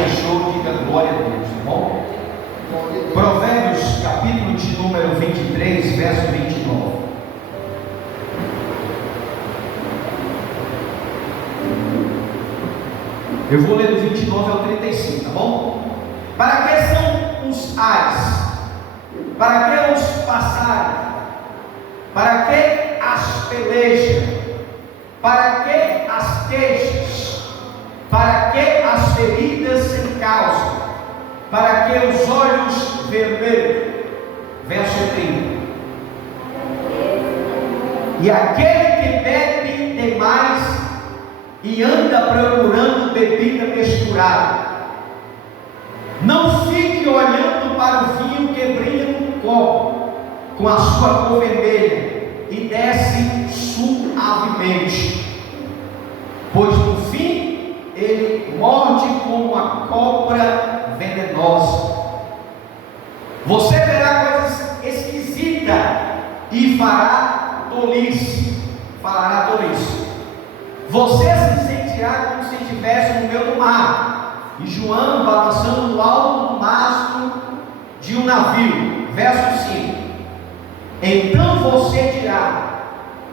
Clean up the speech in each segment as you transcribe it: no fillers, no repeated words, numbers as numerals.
achou, diga glória a Deus, tá bom? Provérbios, capítulo de número 23, verso 29. Eu vou ler do 29 ao 35, tá bom? Para que são os ares? Para que os passares? Para que as pelejas? Para que as queixas? Para que as feridas sem causa? Para que os olhos vermelhos? Verso 30. E aquele que bebe demais e anda procurando bebida misturada, não fique olhando para o vinho que brilha no copo com a sua cor vermelha e desce suavemente, pois no fim ele morde como uma cobra venenosa. Você verá coisas esquisitas e falará tolice. Você se sentirá como se estivesse no meio do mar, e João balançando no alto do mastro de um navio. Verso 5. Então você dirá: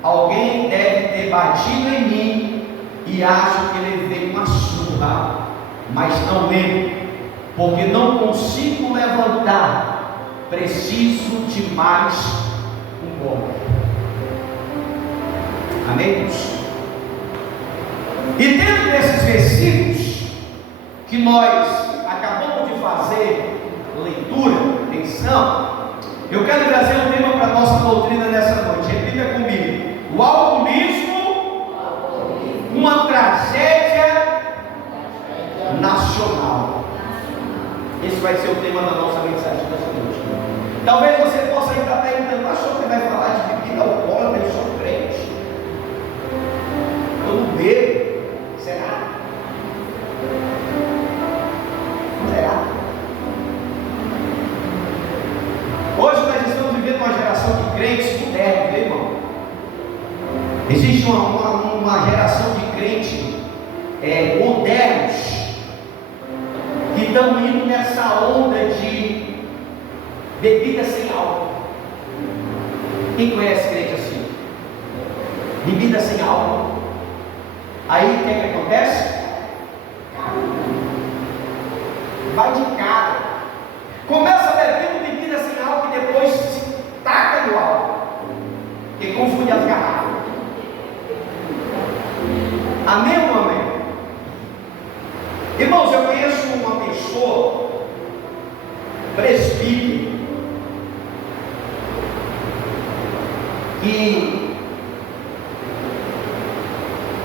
alguém deve ter batido em mim, e acho que levei uma surra, mas não lembro, porque não consigo levantar, preciso de mais um golpe. Amém, irmãos? E dentro desses versículos que nós acabamos de fazer leitura, atenção, eu quero trazer um tema para a nossa doutrina nessa noite. Repita comigo: o alcoolismo, uma tragédia nacional. Esse vai ser o tema da nossa mensagem dessa noite. Talvez você possa estar perguntando: pastor, você vai falar de bebida alcoólica? Eu sou crente, eu não bebo. Será? Será? Hoje nós estamos vivendo uma geração de crentes modernos, meu irmão. Existe uma geração de crentes modernos que estão indo nessa onda de bebida sem álcool. Quem conhece crente assim? Bebida sem álcool. Aí o que acontece? Vai de cara. Começa bebendo bebida sem álcool e depois se taca no álcool, que confunde as garrafas. Amém ou não amém? Irmãos, eu conheço uma pessoa, presbítero, que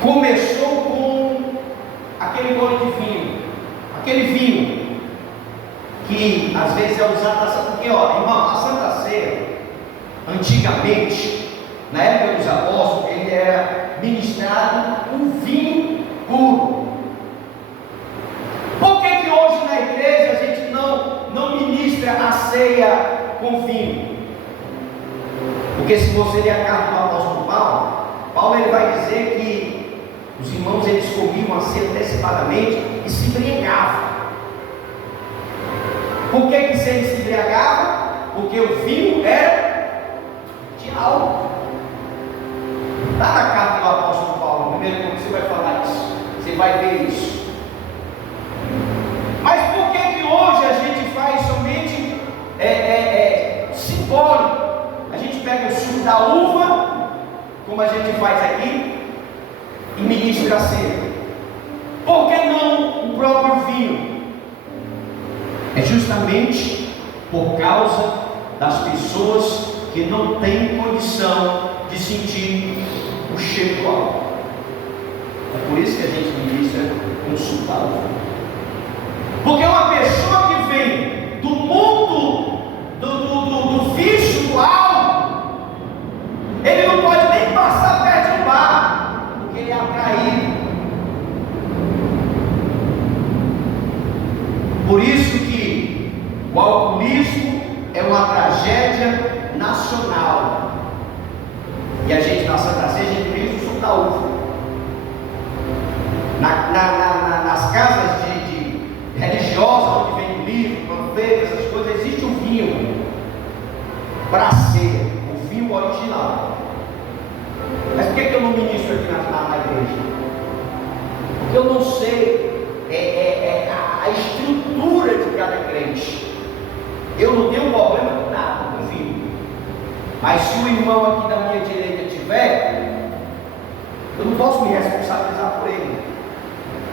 começou com aquele gole de vinho, aquele vinho que às vezes é usado, porque irmão, a Santa Ceia, antigamente, na época dos apóstolos, ele era ministrado com vinho puro. Por que hoje na igreja a gente não ministra a ceia com vinho? Porque se você ler a carta do apóstolo Paulo ele vai dizer que os irmãos eles comiam a ceia antecipadamente e se embriagavam. Por que eles se embriagavam? Porque o vinho era de álcool. Está na carta do apóstolo Paulo, no primeiro momento você vai falar isso, você vai ver isso. Mas por que hoje a gente faz somente simbólico? A gente pega o suco da uva, como a gente faz aqui, e ministra a ceia. Por que não o próprio vinho? É justamente por causa das pessoas que não têm condição de sentir o cheiro do álcool. É por isso que a gente ministra um suco da uva. Porque uma pessoa que vem do mundo do vício do álcool, ele não pode nem passar perto do bar, porque ele é atraído. Por isso que o alcoolismo é uma tragédia nacional. E a gente na Santa Ceia, a gente vê o suco da uva. Nas casas de para a ceia, o vinho original. Mas por que eu não ministro aqui na igreja? Porque eu não sei a estrutura de cada crente. Eu não tenho problema com nada, com vinho. Mas se o irmão aqui da minha direita tiver, eu não posso me responsabilizar por ele.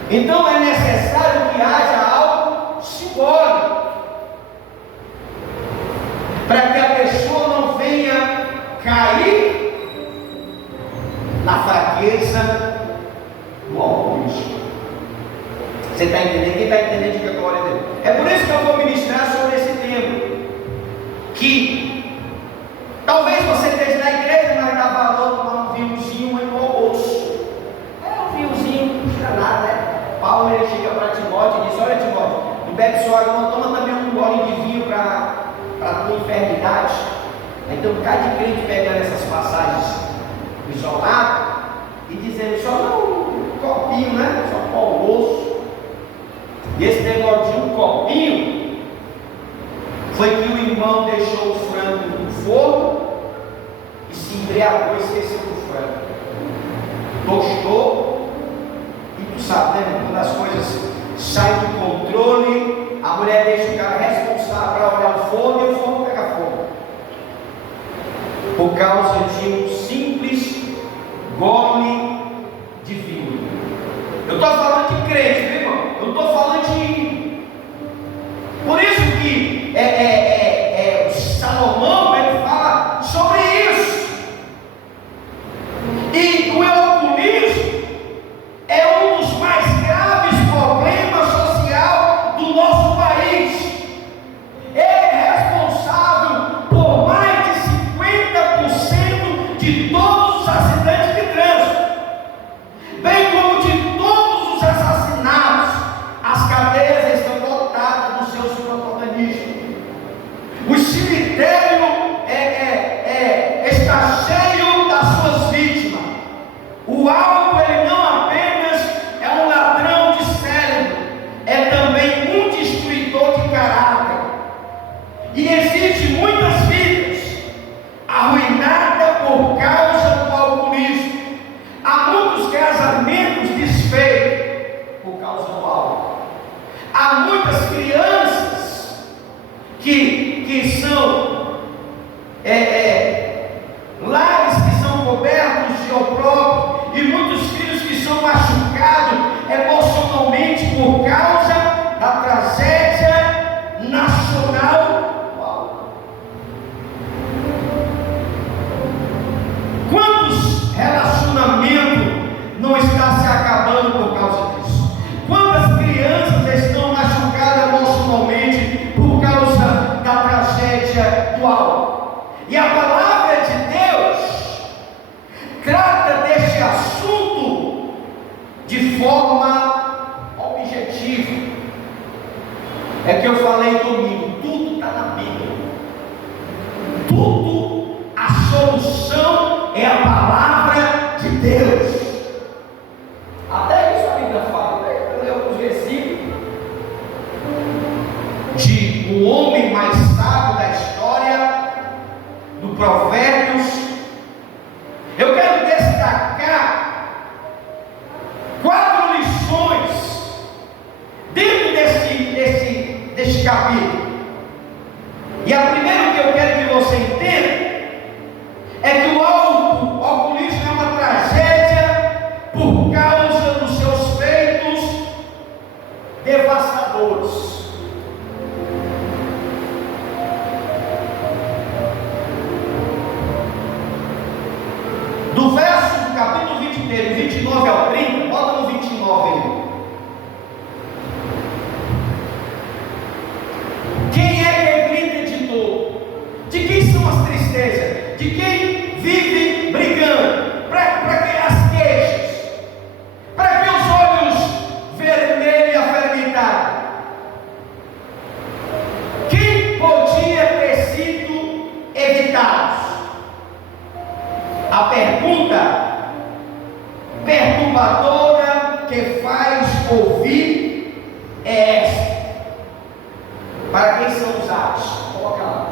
Então é necessário que haja algo simbólico, para que a pessoa não venha cair na fraqueza do alcoolismo. Você está entendendo? Quem está entendendo, diga glória a Deus. É por isso que eu vou ministrar sobre esse tema, que talvez você esteja na igreja, mas dá valor tomar um vinhozinho aí no almoço. Um vinhozinho, não custa nada, né? Paulo ele chega para Timóteo e diz: olha, Timóteo, não bebe só água, não, toma também um gole de vinho para a tua enfermidade. Então, cada crente pegando essas passagens isoladas e dizendo só um copinho, né? Só para o almoço. E esse negócio de um copinho foi que o irmão deixou o frango no forno e se embriagou e esqueceu do frango. Tostou. E tu sabe, né? Quando as coisas saem do controle, a mulher deixa o cara responsável para olhar o forno e o forno pega fogo. Por causa de um simples gole de vinho. Eu estou falando de crente, viu, irmão? Eu estou falando de. Por isso que Salomão ele fala sobre isso. E o alcoolismo é um dos mais graves problemas sociais do nosso país. Ele é responsável por mais de 50% de todos os acidentes de trânsito, bem como de todos os assassinatos. As cadeias estão lotadas dos seus protagonistas. O cemitério está cheio das suas vítimas. O álcool ele não apenas é um ladrão de cérebro, é também um destruidor de caráter. E existe muitas vidas arruinadas por causa do alcoolismo. Há muitos casamentos desfeitos por causa do álcool. Há muitas crianças que são lares que são cobertos de opróbrio, e muitos filhos que são machucados emocionalmente por causa da tragédia nacional do álcool. Quantos relacionamentos não estão se acabando por causa disso? Quantas crianças estão machucadas emocionalmente por causa da tragédia do álcool? E a palavra de Deus trata deste assunto de forma objetiva. É que eu falei domingo, tudo está na Bíblia. Tudo, a solução é a palavra de Deus. Até isso a Bíblia fala, eu leio alguns versículos de um homem mais sábio da história, do Provérbios. Eu quero destacar 4 lições dentro desse capítulo. E a primeira que eu quero que você entenda é que o alcoolismo é uma tragédia por causa dos seus feitos devastadores. Do verso do capítulo 23, 29 ao 30, bota no 29 aí. Quem é que grita de dor? De quem são as tristezas? De quem vive brigando? Para que as queixas? Para que os olhos vermelhos e afermentados? Quem podia ter sido evitado? A pergunta perturbadora que faz ouvir é esta: para quem são usados? Coloca lá.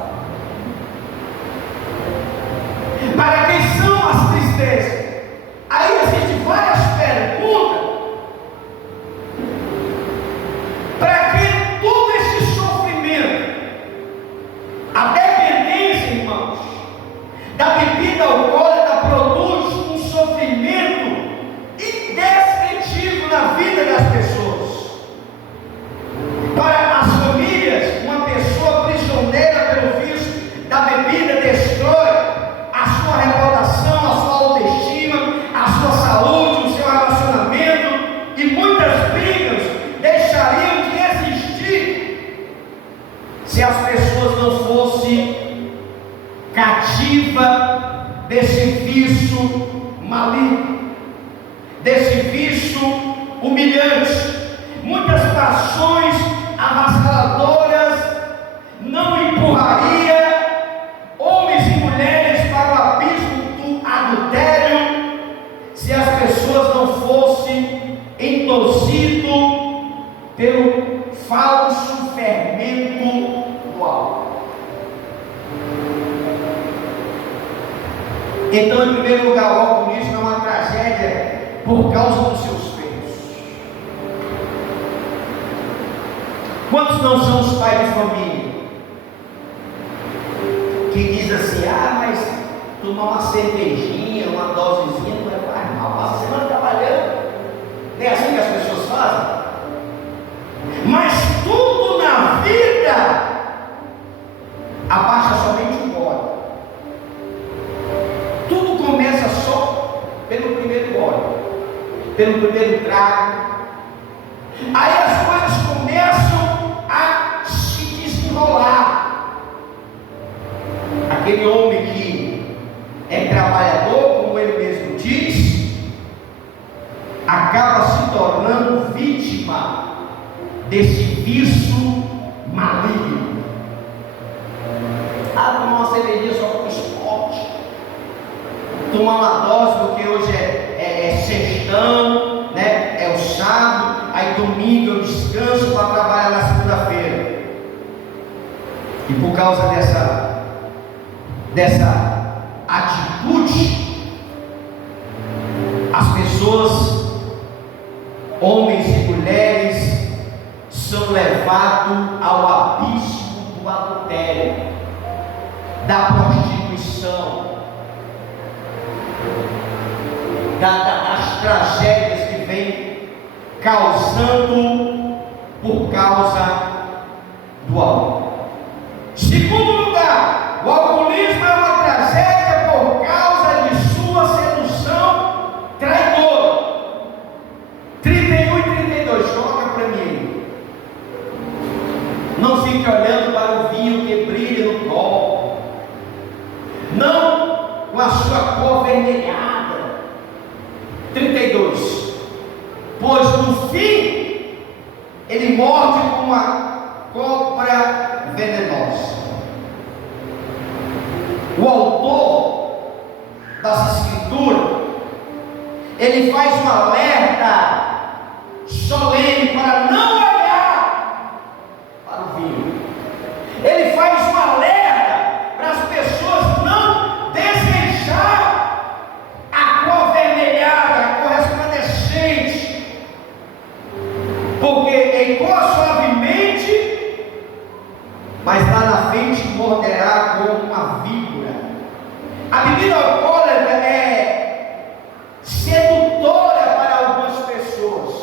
cativa desse vício maligno, desse vício humilhante. Muitas paixões avassaladoras não empurraria homens e mulheres para o abismo do adultério se as pessoas não fossem entorcidas pelo falso fermento do álcool. Então, em primeiro lugar, o alcoolismo é uma tragédia por causa dos seus feitos. Quantos não são os pais de família que diz assim: mas tomar uma cervejinha, uma dosezinha não é mal, passa a semana trabalhando. Não é assim que as pessoas fazem? Mas tudo na vida abaixa somente um gole. Tudo começa só pelo primeiro gole, pelo primeiro trago. Aí as coisas começam a se desenrolar. Aquele homem que é trabalhador, como ele mesmo diz, acaba se tornando vítima desse vício maligno. Tomar uma cervejinha só para o esporte, tomar uma dose porque hoje é sextão, né? É o sábado, aí domingo eu descanso para trabalhar na segunda-feira. E por causa dessa atitude, as pessoas, homens e mulheres, são levados ao abismo do adultério, da prostituição, das tragédias que vem causando por causa do álcool. Segundo lugar, o alcoolismo é uma tragédia por causa de sua sedução traidora. 31 e 32, coloca para mim. Não fique olhando para o vinho que brilha no copo, não com a sua cor vermelhada. 32, pois no fim ele morde como uma cobra venenosa. O autor das escrituras, ele faz um alerta solene para não olhar para o vinho. Ele faz um alerta para as pessoas não desejar a cor vermelhada, a cor resplandecente, porque encoa suavemente, mas lá na frente morderá como uma víbora. A bebida alcoólica é sedutora para algumas pessoas,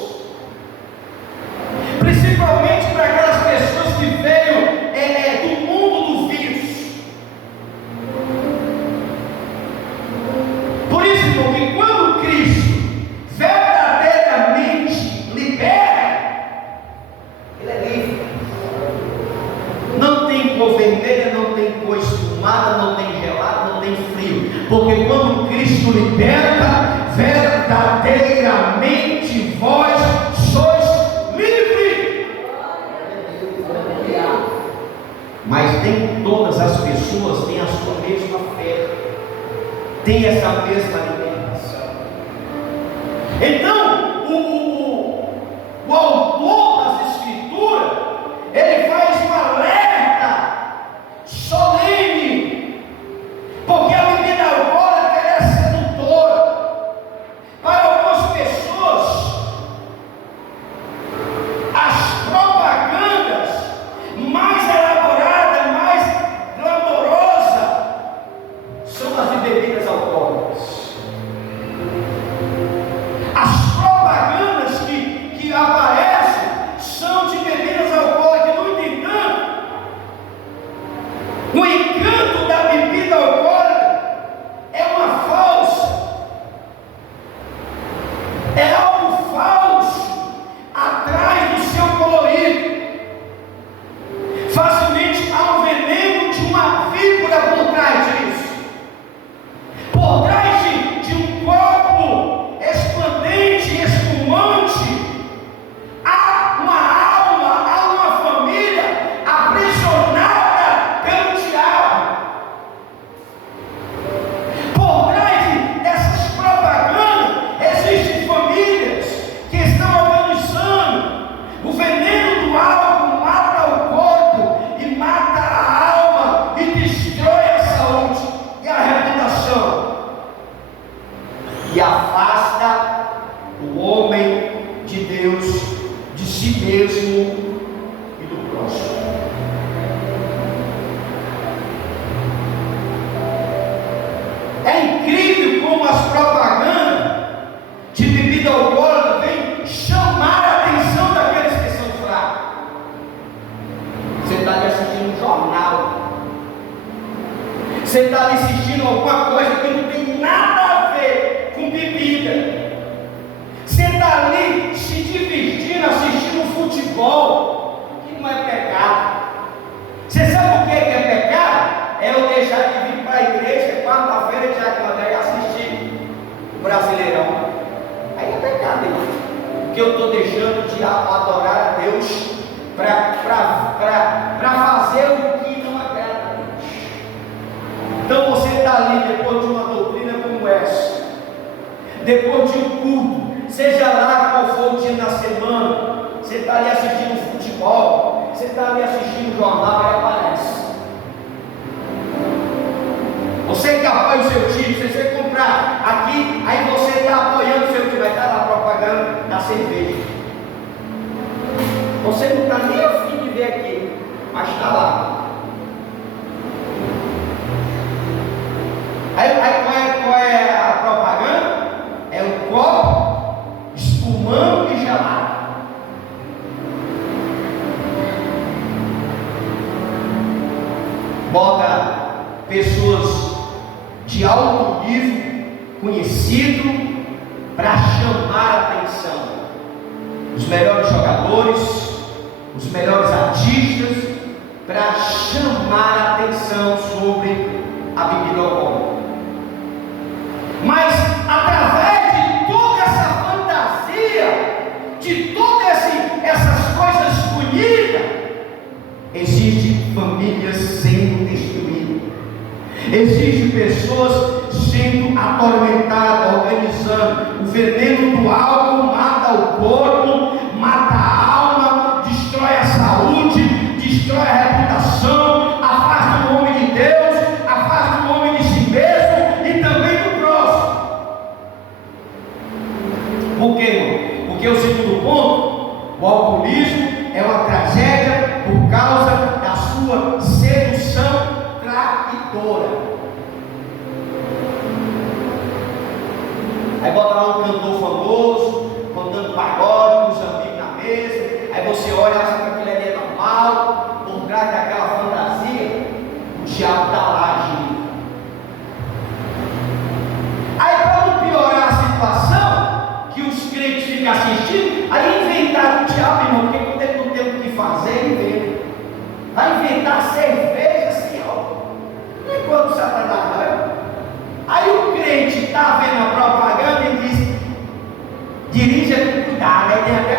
principalmente para aquelas pessoas que veio do mundo do vício. Por isso, porque quando Cristo verdadeiramente libera, ele é livre. Não tem cor vermelha, não tem cor espumada, não tem gelado, não tem frio, porque quando Cristo liberta, verdadeiramente vós sois livres. Mas nem todas as pessoas têm a sua mesma fé, têm essa mesma alimentação. Então, o autor das escrituras, ele faz um alerta solene, porque a bebida alcoólica é sedutora para algumas pessoas. As propagandas mais elaboradas, mais glamorosas, são as de bebidas alcoólicas. As propagandas que aparecem Você está ali assistindo alguma coisa que não tem nada a ver com bebida. Você está ali se divertindo, assistindo futebol, que não é pecado. Você sabe o que é pecado? É eu deixar de vir para a igreja quarta-feira de Jacandé e assistir o Brasileirão. Aí é pecado, irmão. Porque eu estou deixando de adorar a Deus para fazer o que não agrada a Deus. Então você está ali depois de uma doutrina como essa, depois de um culto, seja lá qual for o dia da semana, você está ali assistindo futebol, você está ali assistindo o jornal, aí aparece. Você que apoia o seu time, se você comprar aqui, aí você está apoiando o seu time, vai estar lá propaganda da cerveja. Você não está nem afim de ver aquilo, mas está lá. Aí qual é a propaganda? É um copo espumando e gelado. Bota pessoas de alto nível, conhecido, para chamar a atenção. Os melhores jogadores, os melhores artistas, para chamar a atenção sobre a bebida alcoólica. Mas através de toda essa fantasia, de todas essas coisas bonitas, existem famílias sendo destruídas, existem pessoas sendo atormentadas, organizando. O veneno do álcool mata o corpo, mata a alma, destrói a saúde, destrói a reputação, afasta o homem de Deus, afasta o homem de si mesmo e também do próximo. Por quê, irmão? Porque o segundo ponto, o alcoolismo é uma tragédia por causa da sua sedução traidora. Aí bota lá um cantor famoso, cantando pagode com os amigos na mesa. Aí você olha e acha que aquilo ali é normal. Por trás daquela fantasia, o diabo está lá agindo. Aí para não piorar a situação, que os crentes ficam assistindo, aí inventaram o diabo, irmão, porque quando ele não tem o que fazer, ele inventa. Vai inventar cerveja sem álcool. Não é quando o Satanás vai. Aí o crente está vendo a propaganda e diz: dirija com cuidado. Aí tem até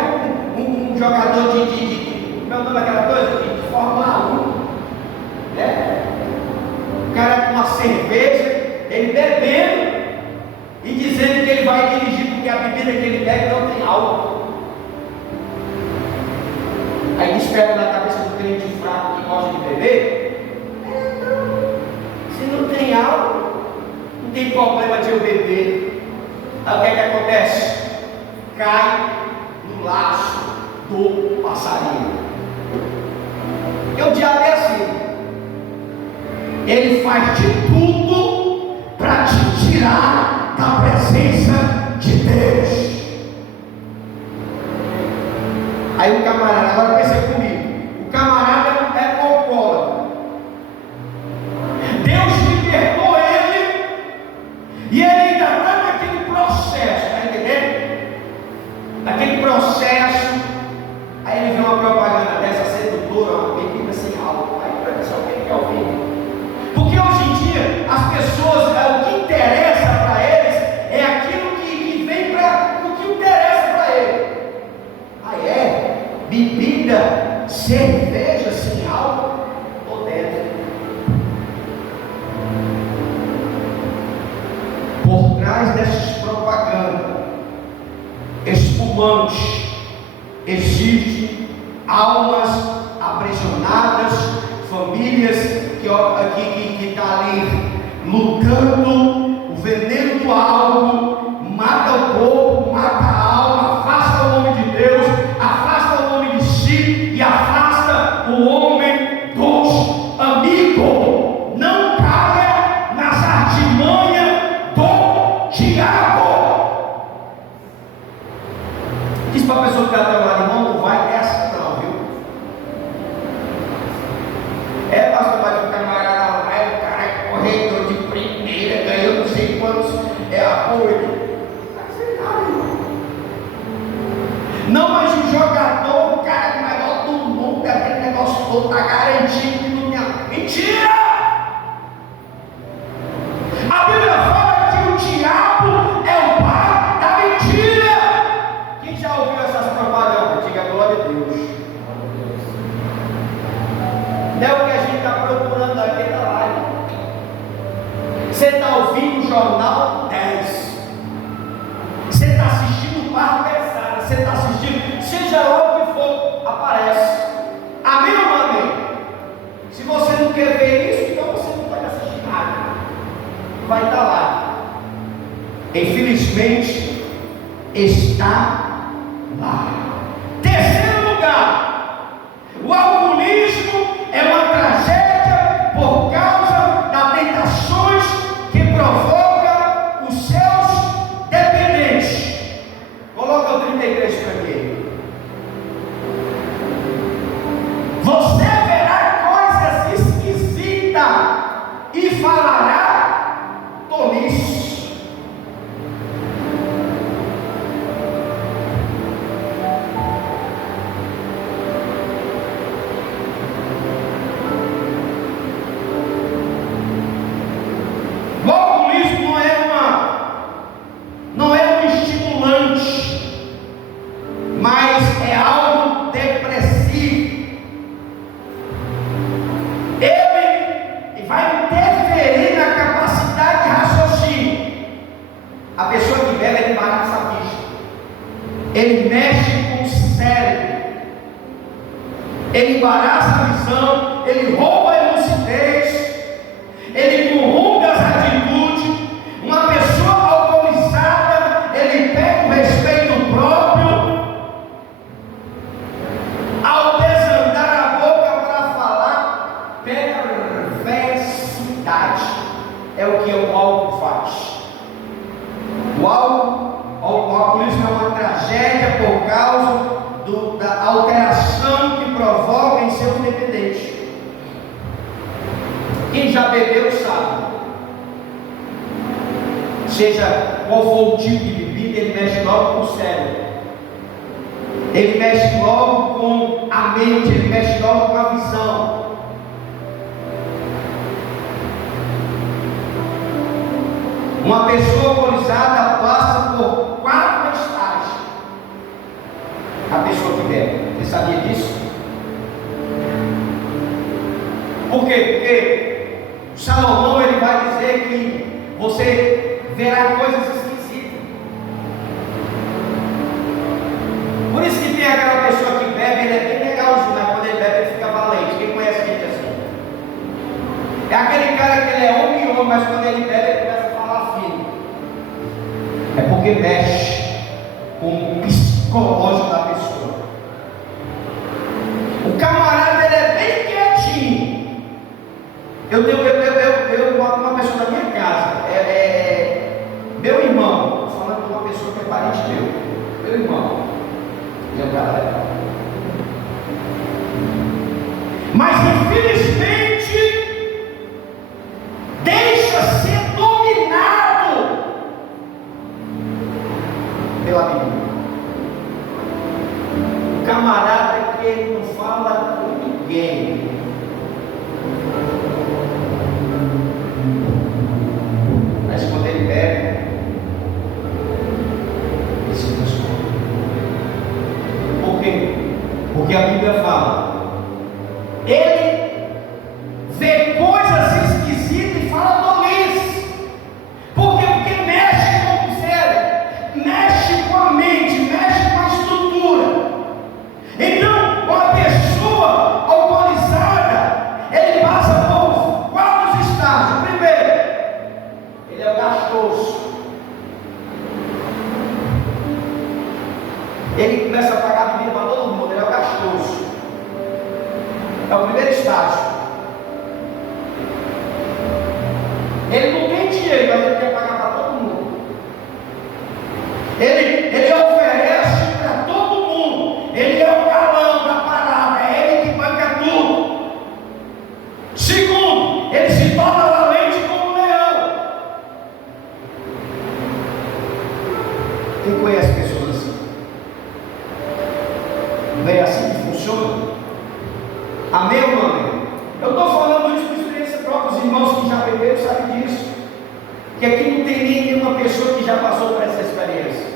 um jogador de como é o nome daquela coisa? De Fórmula 1, né? O cara com uma cerveja, ele bebendo e dizendo que ele vai dirigir porque a bebida que ele bebe não tem álcool. Aí desperta na cabeça do crente fraco que gosta de beber: se não tem álcool, não tem problema de eu beber. Aí o que é que acontece? Cai no laço do passarinho. Porque o diabo é assim, ele faz de tudo para te tirar da presença de Deus. Aí o camarada, agora pensa comigo, o camarada é alcoólatra, Deus libertou ele e ele ainda está naquele processo, está entendendo? Naquele processo, aí ele vê uma propaganda dessa sedutora, uma bebida sem álcool. Aí vai pensar o que ele quer ouvir. Porque hoje em dia, as pessoas, o que interessa para eles é aquilo que vem para o que interessa para ele. Aí bebida, cerveja sem álcool, ou dentro. Por trás dessas propagandas espumantes, existem almas aprisionadas, famílias que estão ali lutando. O veneno do álcool mata o corpo, mata a alma, afasta o homem de Deus, afasta o homem de si e afasta o homem dos amigos. Não caia nas artimanhas do diabo. Diz para a pessoa que está trabalhando: irmão, não vai dessa não, viu? Pastor, mas o camarada vai, o cara correr pastor está garantido que não tem. Mentira! A Bíblia fala que o diabo é o pai da mentira. Quem já ouviu essas propagandas? Diga glória a Deus. Não é o que a gente está procurando aqui na live. Você está ouvindo o jornal 10. Você está assistindo barra pesada. Você está assistindo, seja lá o que for, aparece. Amém ou não amém? Se você não quer ver isso, então você não pode assistir nada. Vai estar lá. Infelizmente, está lá. Terceiro lugar, o alcoolismo é uma tragédia por causa das tentações que provoca os seus dependentes. Coloca o 33 para mim. Você verá coisas esquisitas e falará tolice. O alcoolismo não é um estimulante, mas é algo depressivo. Ele vai interferir na capacidade de raciocínio. A pessoa que bebe, ele embaraça a vista, ele mexe com o cérebro, ele embaraça a visão, ele rouba a lucidez, ele corrompe as atitudes. Uma pessoa alcoolizada, ele pega o respeito próprio, ao desandar a boca para falar perversidade. É o que o álcool faz. O alcoolismo é uma tragédia por causa da alteração que provoca em seus dependentes. Quem já bebeu sabe. Seja qual for o tipo de bebida, ele mexe logo com o cérebro. Ele mexe logo com a mente, ele mexe logo com a visão. Uma pessoa alcoolizada passa por 4 estágios. A pessoa que bebe. Você sabia disso? Por quê? Porque Salomão ele vai dizer que você verá coisas esquisitas. Por isso que tem aquela pessoa que bebe, ele é bem legalzinho, mas quando ele bebe ele fica valente. Quem conhece gente assim? É aquele cara que ele é homem, mas quando ele bebe ele começa a falar fino. É porque mexe com o psicológico da pessoa. O camarada ele é bem quietinho. Eu uma pessoa da minha casa, meu irmão, estou falando de uma pessoa que é parente meu irmão, ele é um cara legal. Mas infelizmente deixa ser dominado pela Bíblia. O camarada que ele não fala com ninguém. Mas quando ele bebe, ele se transforma. Por quê? Porque a Bíblia fala, ele vê coisas esquisitas e fala tolice. Por quê? Porque mexe com o cérebro, mexe com a mente, mexe com a estrutura. Então, uma pessoa alcoolizada, ele passa por 4 estágios. Primeiro, ele é o gastoso. Ele começa a pagar bebida para todo mundo, ele é o gastoso. É o primeiro estágio. Ele não tem dinheiro, mas ele quer pagar para todo mundo. Ele oferece para todo mundo. Ele é o galão da parada, é ele que banca tudo. Segundo, ele se torna valente como um leão. Quem conhece pessoas assim? Não é assim que funciona? Amém ou não amém? Eu estou falando isso por experiência própria. Os irmãos que já beberam sabem disso. Que aqui não tem nenhuma pessoa que já passou por essa experiência.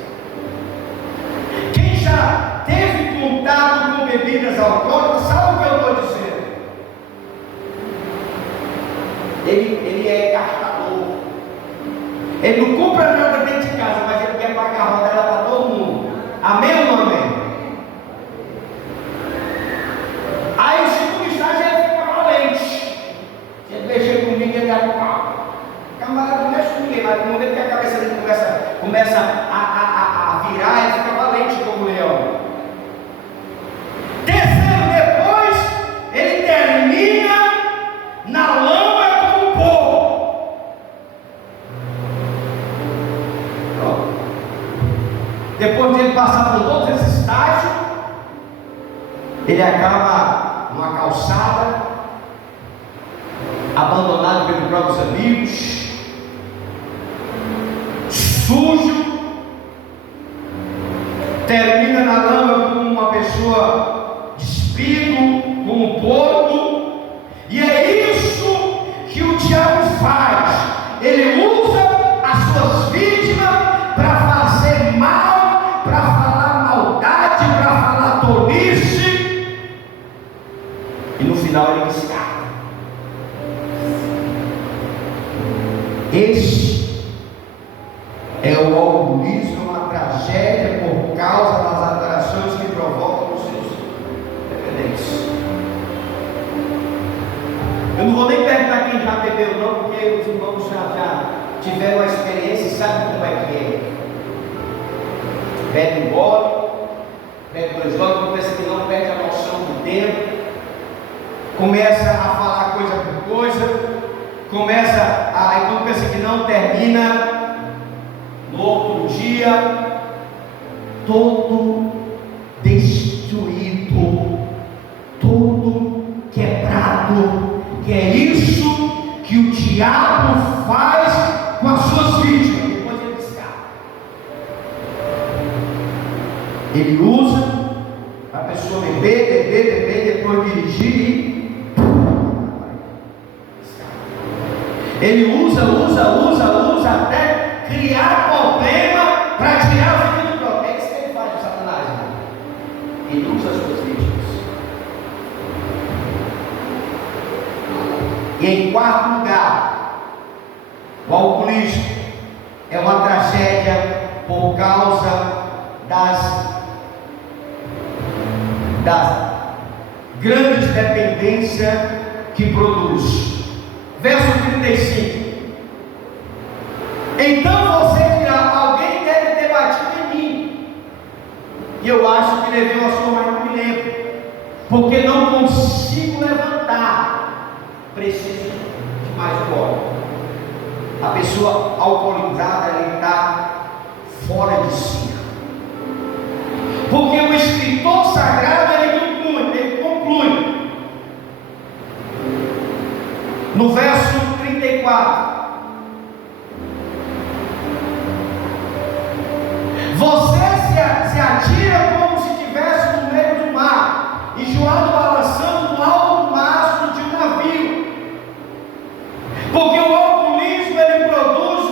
Quem já teve contato com bebidas alcoólicas sabe o que eu estou dizendo. Ele é gastador. Ele não compra nada dentro de casa, mas ele quer pagar a rodela para todo mundo. Amém ou não amém? Aí o segundo estágio é ficar valente. Se ele mexer comigo, ele dá no pau. O camarada não mexe com ninguém, mas no momento que a cabeça dele começa a virar, ele fica valente como leão. Terceiro, depois, ele termina na lama como porco. Pronto. Depois de ele passar por todos esses estágios, ele acaba numa calçada, abandonado pelos próprios amigos, sujo, termina na lama como uma pessoa despido, como um porco. E é isso que o diabo faz. Ele usa as suas vítimas para fazer mal, para falar maldade, para falar tolice, e no final ele escapa. Esse é o alcoolismo, uma tragédia por causa das alterações que provocam nos seus dependentes. Eu não vou nem perguntar quem já bebeu não, porque os irmãos já tiveram a experiência e sabem como é que é. Bebe um gole, bebe dois goles, quando pensa que não, perde a noção do tempo, começa a falar coisa por coisa, aí quando pensa que não, termina no outro dia todo destruído, todo quebrado. Que é isso que o diabo faz com as suas vítimas. Depois ele escapa. Ele usa a pessoa beber, depois dirigir e escapa. Ele usa até criar problema para tirar a vida do próprio. É isso que ele faz com Satanás. Ele usa as suas vítimas. E em quarto lugar, o alcoolismo é uma tragédia por causa das grandes dependências que produz. Verso 35. Então você dirá: alguém deve ter batido em mim. E eu acho que levei uma sua, mas não me lembro, porque não consigo levantar. Preciso de mais um óleo. A pessoa alcoolizada, ela está fora de si. Porque o escritor sagrado, ele conclui no verso 34: você se atira como se estivesse no meio do mar, enjoado, balançando no alto mastro de um navio. Porque o alcoolismo, ele produz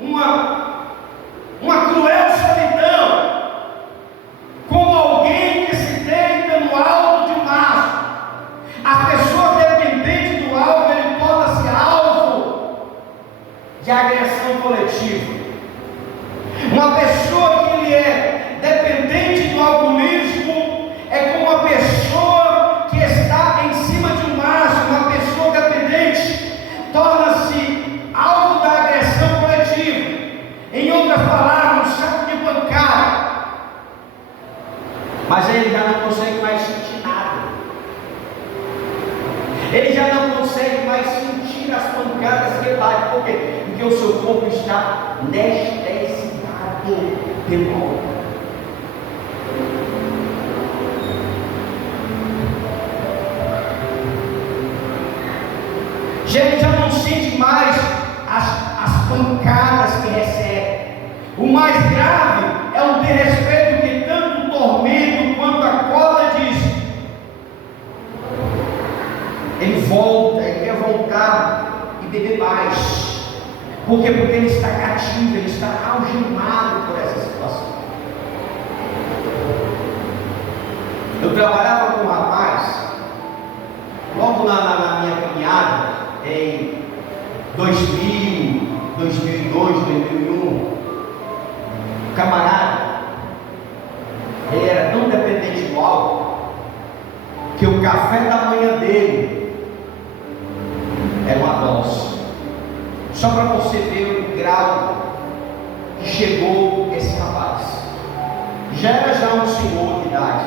uma cruel solidão, como alguém que se deita no alto de um mastro. A pessoa dependente do álcool, ele torna-se alvo de agressão coletiva. Uma pessoa que ele é dependente do alcoolismo é como uma pessoa que está em cima de um mastro. Uma pessoa dependente torna-se alvo da agressão coletiva. Em outras palavras, um saco de pancada. Mas aí ele já não consegue mais sentir nada. Ele já não consegue mais sentir as pancadas que bate. Por quê? Porque o seu corpo está anestesiado pelo álcool. Ele já não sente mais as pancadas que recebe. O mais grave é o desrespeito que tanto o tormento quanto a cola diz. ele volta, ele quer voltar e beber mais. Por quê? Porque ele está cativo, ele está algemado por essa situação. Eu trabalhava com um rapaz, logo na minha caminhada, em 2000, 2002, 2001, camarada, ele era tão dependente do álcool, que o café da manhã dele era uma dose. Só para você ver o grau que chegou esse rapaz. Já era um senhor de idade.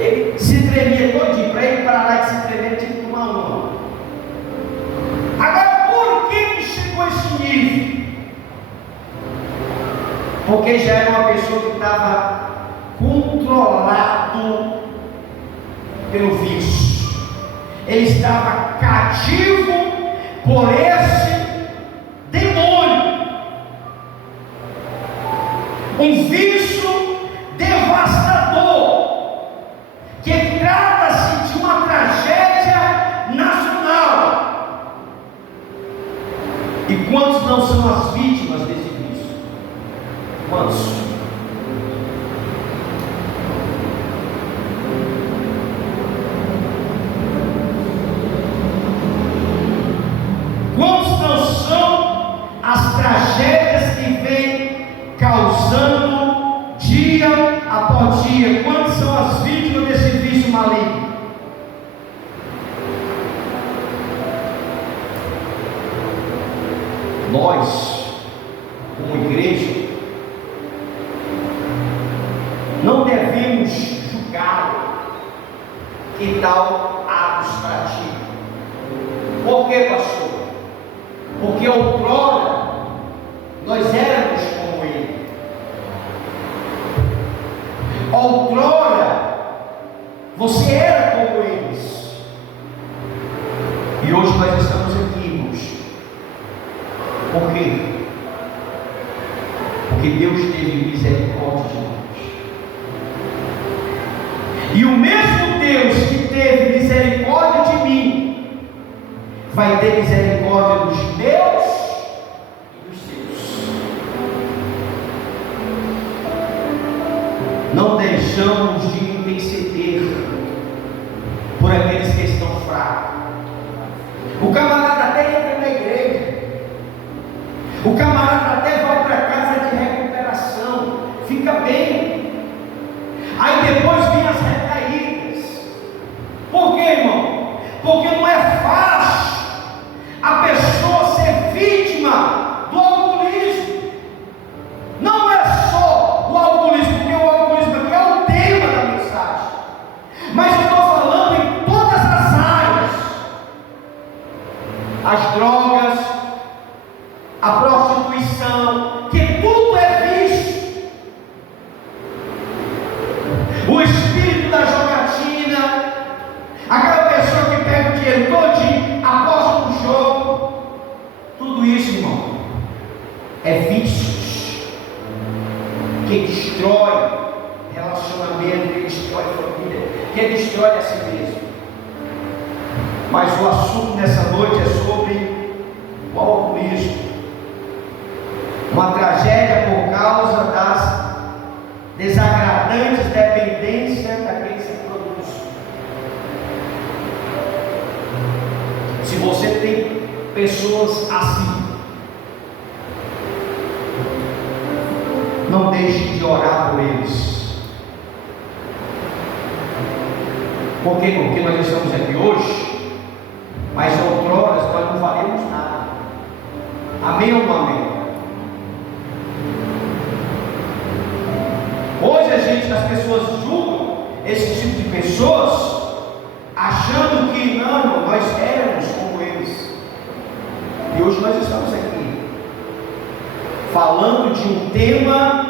Ele se tremia todinho. Para ele parar de se tremer, tinha que tomar uma. Agora, por que chegou esse nível? Porque já era uma pessoa que estava controlado pelo vício. Ele estava cativo por esse demônio. Um vício devastador, que trata-se de uma tragédia nacional. E quantos não são as vítimas desse vício? Quantos? Quantos não são as tragédias que vêm causando dia após dia? Quantas são as vítimas desse vício maligno? Nós, como igreja, não devemos julgar que tal atos pratica. Por que, pastor? Porque outrora nós éramos como ele. Outrora você era como eles. E hoje nós estamos aqui, irmãos. Por quê? Porque Deus teve misericórdia de nós. E o mesmo Deus que teve misericórdia de mim vai ter misericórdia dos meus e dos seus. Não deixamos de interceder por aqueles que estão fracos. O camarada até entra na igreja, o camarada até vai para casa de recuperação, fica bem. Aí depois vem as recaídas. Por quê, irmão? Porque não é fácil a pessoa ser vítima do alcoolismo. Não é só o alcoolismo, porque o alcoolismo aqui é o tema da mensagem, mas eu estou falando em todas as áreas: as drogas, a prostituição, que tudo é vício, o espírito da jogatina, aquela pessoa que pega o dinheiro todinho, aposta no jogo. Tudo isso, irmão, é vícios que destrói relacionamento, que destrói família, que destrói a si mesmo. Mas o assunto nessa noite é sobre o alcoolismo, uma tragédia por causa das desagradantes dependências daqueles que produzem. Se você tem pessoas assim, não deixe de orar por eles. Por quê? Porque nós estamos aqui hoje, mas outrora nós não valemos nada. Amém ou não amém? Hoje as pessoas julgam esse tipo de pessoas, achando que não, nós éramos como eles. E hoje nós estamos aqui falando de um tema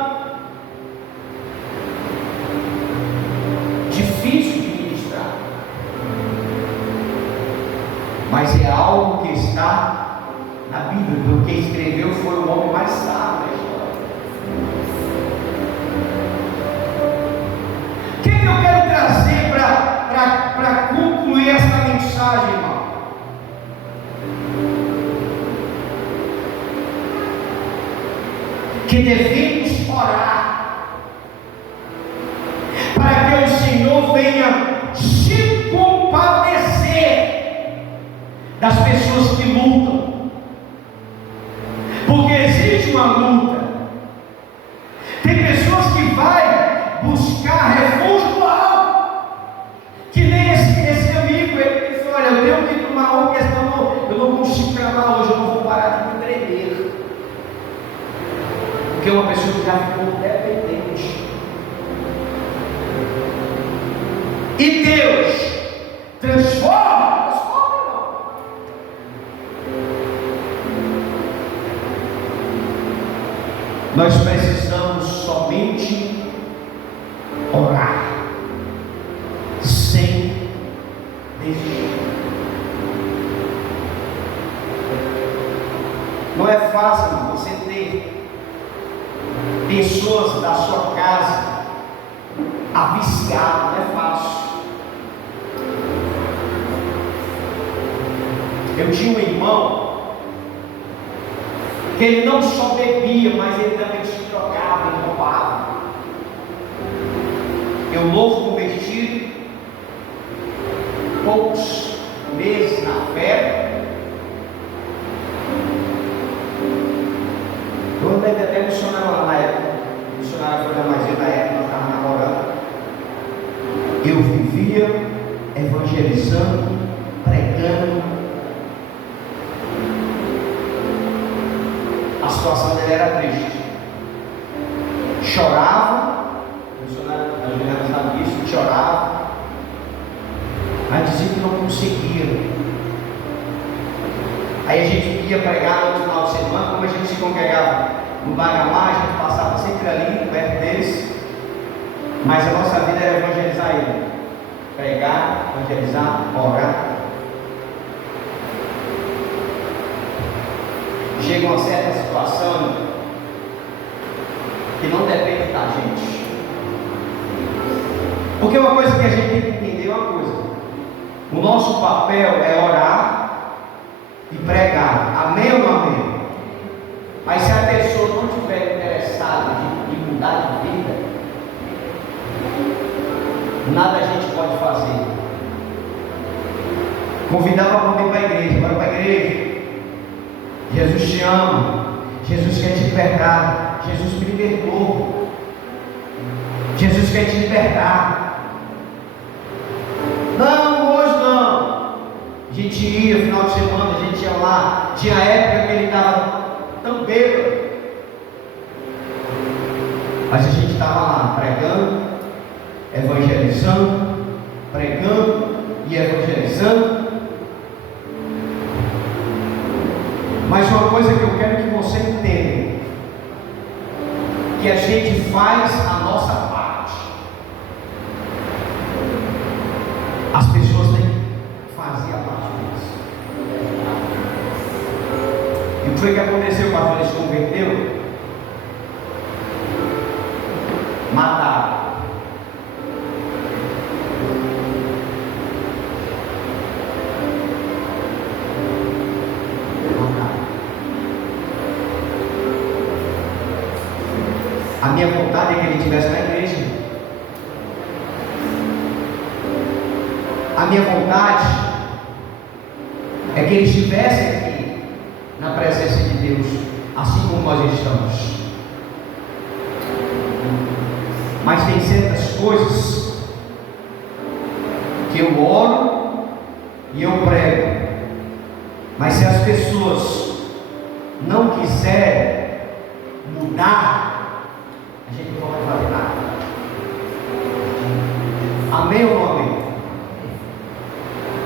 difícil de ministrar, mas é algo que está na Bíblia, porque quem escreveu foi o homem mais sábio da história. O que eu quero trazer para que devemos orar para que o Senhor venha se compadecer das pessoas que lutam, porque existe uma luta. Tem pessoas que vai buscar refúgio no alto, que nem esse amigo. Ele disse: olha, eu tenho que tomar uma questão, eu não consigo clamar hoje, eu não vou parar de me tremer, porque é uma pessoa que já ficou dependente. E Deus transforma, não. Nós precisamos somente orar, sem desistir. Não é fácil você ter pessoas da sua casa aviciadas, não é fácil. Eu tinha um irmão que ele não só bebia, mas ele também se drogava, ele roubava. Eu, novo convertido, poucos meses na fé, eu andei até missionário lá na época. O missionário foi da Magia na época, nós estávamos namorando. Eu vivia evangelizando, pregando. A situação dele era triste. Chorava, o missionário da Juliana sabe disso, chorava, mas dizia que não conseguia. Aí a gente ia pregar no final de semana, como a gente se congregava no Bagamar, a gente passava sempre ali, perto deles, mas a nossa vida era evangelizar ele. Pregar, evangelizar, orar. Chega uma certa situação que não depende da gente. Porque uma coisa que a gente tem que entender é uma coisa: o nosso papel é orar e pregar. Amém ou não amém? Mas se a pessoa não estiver interessada de mudar de vida, nada a gente pode fazer. Convidava para vir para a igreja, bora para a igreja. Jesus te ama, Jesus quer te libertar, Jesus me libertou, Jesus quer te libertar. Não, hoje não. A gente ia, final de semana, a gente ia lá. Tinha época que ele estava tão bêbado, mas a gente estava lá pregando, evangelizando, pregando e evangelizando. Mas uma coisa que eu quero que você entenda, que a gente faz a nossa parte. As pessoas têm que fazer a parte deles. E o que foi que aconteceu quando ele se converteu? Mataram. A minha vontade é que ele estivesse na igreja. A minha vontade é que ele estivesse aqui na presença de Deus, assim como nós estamos. Mas tem certas coisas que eu oro e eu prego, mas se as pessoas não quiserem mudar, a gente não vai fazer nada. Amém ou não amém?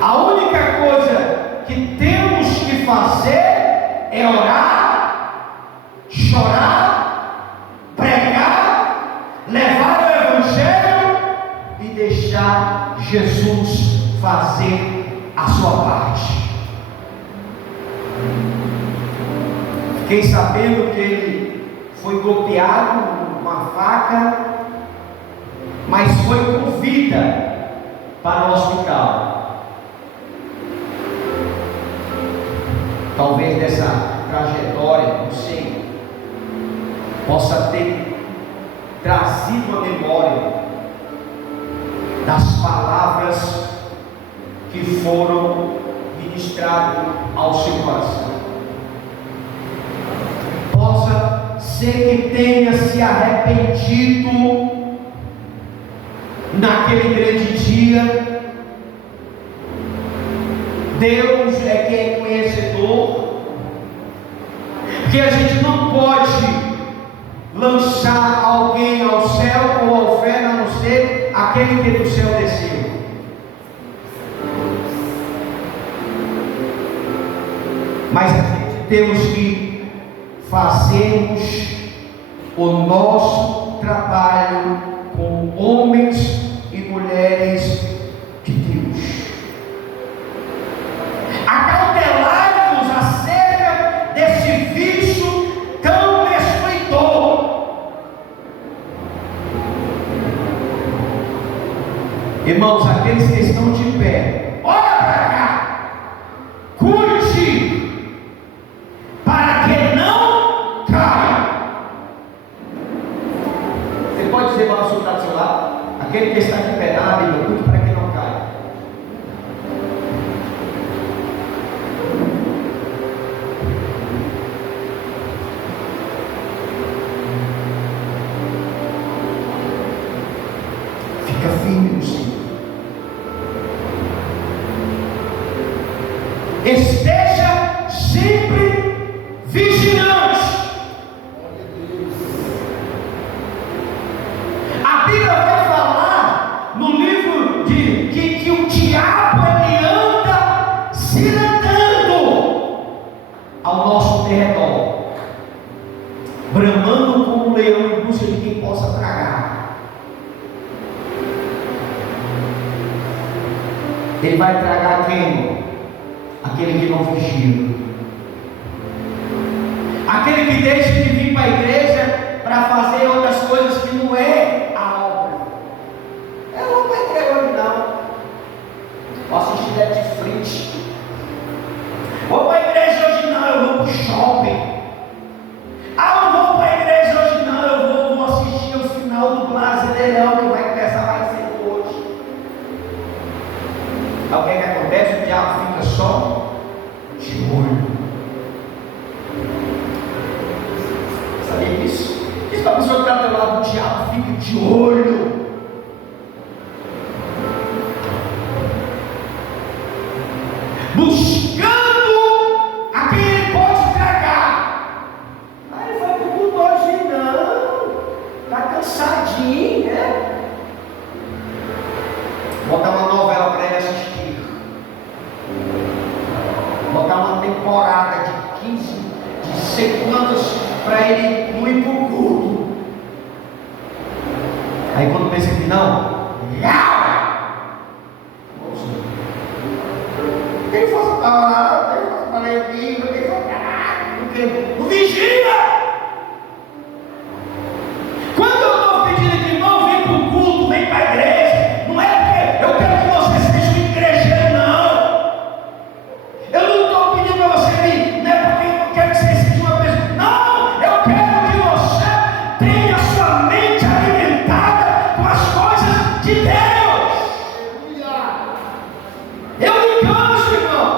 A única coisa que temos que fazer é orar, chorar, pregar, levar o Evangelho e deixar Jesus fazer a sua parte. Fiquei sabendo que ele foi golpeado com a faca, mas foi com vida para o hospital. Talvez dessa trajetória, não sei, possa ter trazido a memória das palavras que foram ministradas ao seu coração. Possa ser que tenha se arrependido naquele grande dia. Deus é quem é conhecedor, porque a gente não pode lançar alguém ao céu ou ao inferno, a não ser aquele que do céu desceu. Mas a gente temos que fazermos o nosso trabalho com homens e mulheres de Deus, acautelar-nos acerca desse vício tão destruidor. Irmãos, aqueles que estão de pé, olha para cá, cuide para que não caia. Você pode dizer para o senhor que está do seu lado, aquele que está de pé na Bíblia, cuide para que não caia. Fica firme no Senhor. Esteja sempre vigilante. A Bíblia vai falar no livro de que o diabo ele anda cilindrando ao nosso derredor, bramando como um leão em busca de quem possa tragar. Ele vai tragar quem? Aquele que não vigia, aquele que deixa de vir para a igreja para fazer outras coisas que não é a obra. Eu não vou para a igreja hoje não, vou assistir Netflix. Vou para a igreja hoje não, eu vou para o shopping. Ah, não vou para a igreja hoje não, eu vou assistir o final do Brasileirão que vai começar mais cedo hoje. Aí o que acontece? O diabo fica só de olho. Sabia disso? Diz para a pessoa que está do lado, o diabo fica de olho. Buscando a quem ele pode tragar. Aí ele vai para o culto hoje não. Está cansadinho, né? Botar uma novela para ele assistir. Botar uma temporada de 15, de sei quantos, para ele não ir para o culto. Aí quando pensa que não, quem fosse para lá, quem fosse para a Bíblia, quem fosse para lá, não vigia. Quando eu estou pedindo que irmão vem para o culto, vem para a igreja, não é porque eu quero que você seja um igrejeiro, não. Eu não estou pedindo para você vir, não é porque eu quero que você seja uma pessoa. Não, eu quero que você tenha a sua mente alimentada com as coisas de Deus. Eu me canso, irmão.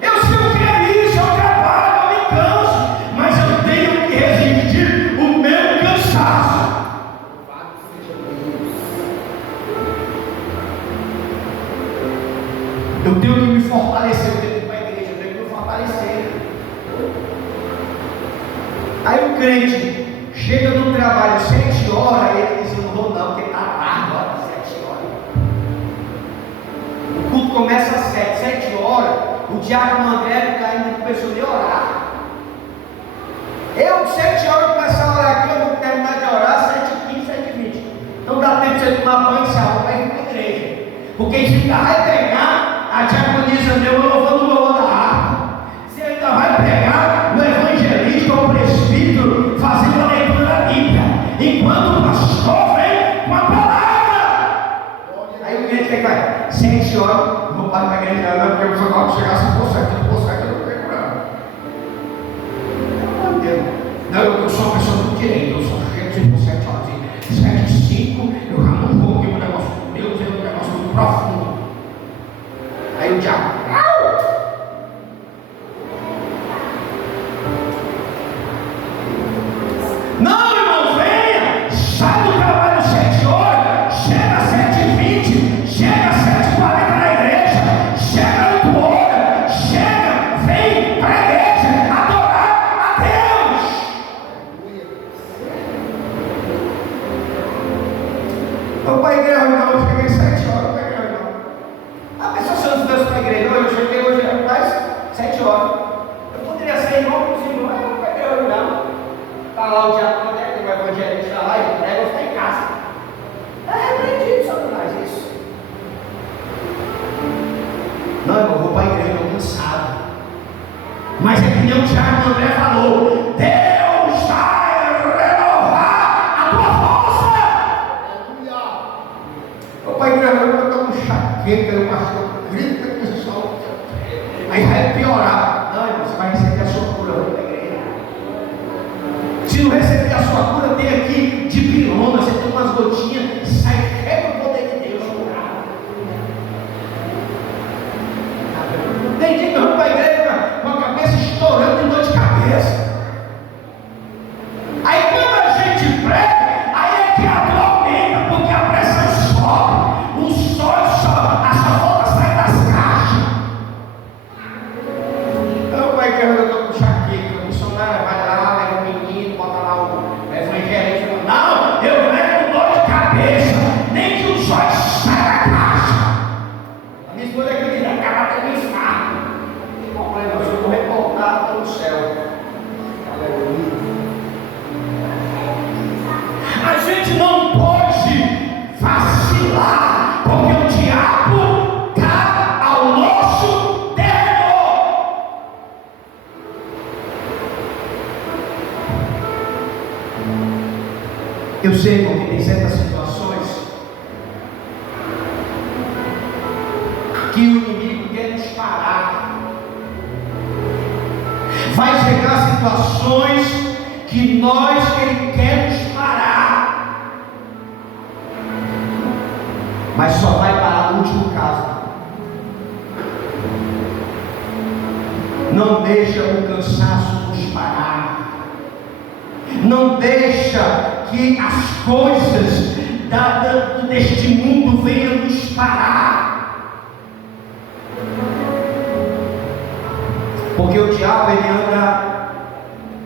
Eu sei o que é isso, eu trabalho, eu me canso, mas eu tenho que resistir o meu cansaço. Eu tenho que me fortalecer, eu tenho que ir para a igreja, eu tenho que me fortalecer. Aí o crente chega no trabalho 7 horas, ele diz, eu não vou não, porque está tarde, agora 7 horas. O culto começa às 7 horas, o diácono André ainda começou a orar. Eu, 7 horas, começar a orar aqui, eu vou terminar de orar 7h15, 7h20. Não dá tempo de você tomar banho, se arruma para ir para a igreja. Porque se ainda vai pegar, a diaconisa meu louvando o louvor da harpa. Você ainda vai pegar no evangelista ou presbítero fazendo a leitura da Bíblia, enquanto o pastor vem com a palavra. Aí o crente que vai, 7 horas, não vou para a igreja não, porque eu só gosto de chegar se for certo, não for certo, eu não pego não. Não, eu sou uma pessoa muito direita. profundo. Aí o diabo, não, irmão, venha, sai do trabalho 7 horas, chega às 7h20, chega às 7h40 na igreja, chega 8 horas, chega, vem para a igreja, adorar a Deus. Vamos para a igreja, não, eu cheguei 7 horas, para a igreja não. A pessoa sendo Deus para a igreja, não, eu cheguei hoje mais 7 horas. Eu poderia ser irmão com os irmãos, mas não para a igreja não. Está lá o diabo, tem o evangelho, está lá e prega, eu ficar em casa. Está repreendido, Satanás, isso. Não, eu vou para a igreja, estou cansado. Mas é que nem o Tiago André falou: Deus vai renovar a tua força. Vou para a igreja, eu estou com enxaqueca, o pastor grita com o sol. Aí vai piorar. Não, irmão, você vai receber a sua cura, vem para a igreja. Se não receber a sua cura, tem aqui de pirona, você tem umas gotinhas, sai, quebra o poder de Deus. Tem gente que vai para a igreja com a cabeça estourando de dor de cabeça. Aí quando a gente prega, aí é que a dor aumenta, porque a pressão sobe, o sol sobe, a sua sai das caixas. Então, vai que eu estou com enxaqueca, o missionário vai lá, leva o menino, bota lá o evangelho. Não, eu venho com dor de cabeça, nem que o sol saia da caixa. A minha esposa aqui diz: acaba tendo um infarto. Não problema, eu estou revoltado pelo céu. Aleluia. A gente não pode vacilar, porque o diabo está ao nosso derredor. Eu sei, porque tem certas situações que o inimigo quer nos parar. Vai chegar situações que ele quer nos parar, mas só vai parar no último caso. Não deixa o cansaço nos parar. Não deixa que as coisas deste mundo venham nos parar. Porque o diabo, ele anda